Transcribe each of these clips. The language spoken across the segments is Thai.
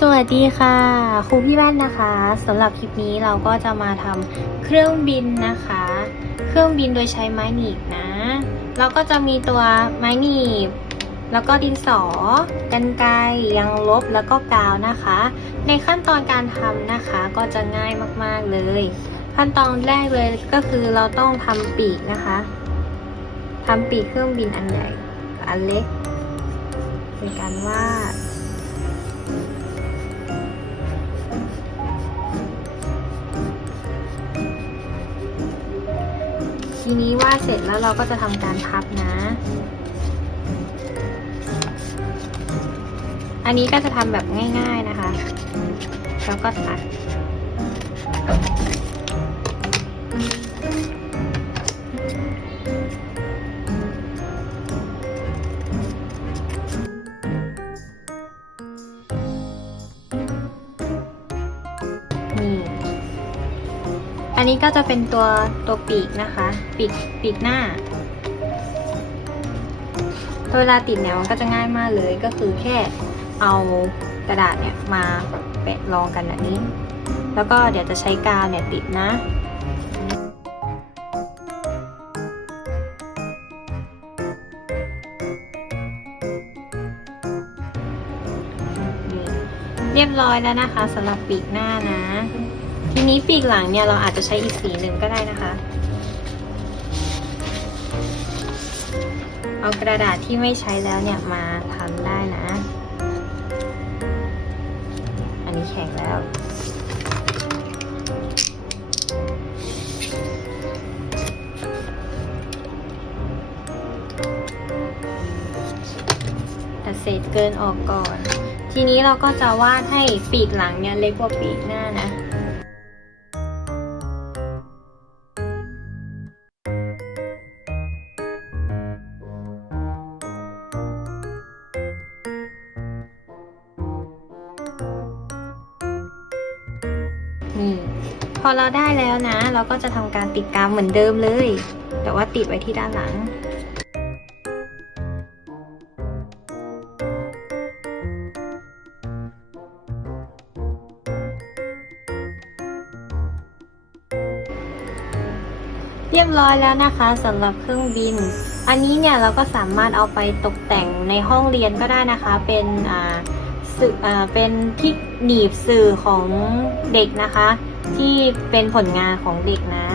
สวัสดีค่ะครูพี่แว่นนะคะสำหรับคลิปนี้เราก็จะมาทำเครื่องบินนะคะ เครื่องบินโดยใช้ไม้หนีบนะเราก็จะมีตัวไม้หนีบแล้วก็ดินสอกรรไกรยางลบแล้วก็กาวนะคะ ในขั้นตอนการทำนะคะก็จะง่ายมากๆเลย ขั้นตอนแรกเลยก็คือเราต้องทำปีกนะคะทำปีกเครื่องบินอันใหญ่อันเล็กเป็นการวาดทีนี้วาดเสร็จแล้วเราก็จะทำการพับนะ อันนี้ก็จะทำแบบง่ายๆนะคะ แล้วก็ตัดนี่อันนี้ก็จะเป็นตัวปีกนะคะ ปีกหน้าเวลาติดเนี่ยมันก็จะง่ายมากเลยก็คือแค่เอากระดาษเนี่ยมาแปะรองกันแบบนี้ แล้วก็เดี๋ยวจะใช้กาวเนี่ยติดนะเรียบร้อยแล้วนะคะสำหรับปีกหน้านะทีนี้ปีกหลังเนี่ยเราอาจจะใช้อีกสีหนึ่งก็ได้นะคะเอากระดาษที่ไม่ใช้แล้วเนี่ยมาทำได้นะอันนี้แข็งแล้วตัดเศษเกินออกก่อนทีนี้เราก็จะวาดให้ปีกหลังเนี่ยเล็กกว่าปีกหน้านะนี่พอเราได้แล้วนะเราก็จะทำการติดกาวเหมือนเดิมเลยแต่ว่าติดไว้ที่ด้านหลังเรียบร้อยแล้วนะคะสำหรับเครื่องบินอันนี้เนี่ยเราก็สามารถเอาไปตกแต่งในห้องเรียนก็ได้นะคะเป็นเป็นที่หนีบสื่อของเด็กนะคะที่เป็นผลงานของเด็กนะ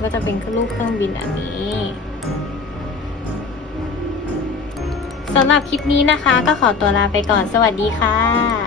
ก็จะเป็นรูปเครื่องบินอันนี้สำหรับคลิปนี้นะคะก็ขอตัวลาไปก่อนสวัสดีค่ะ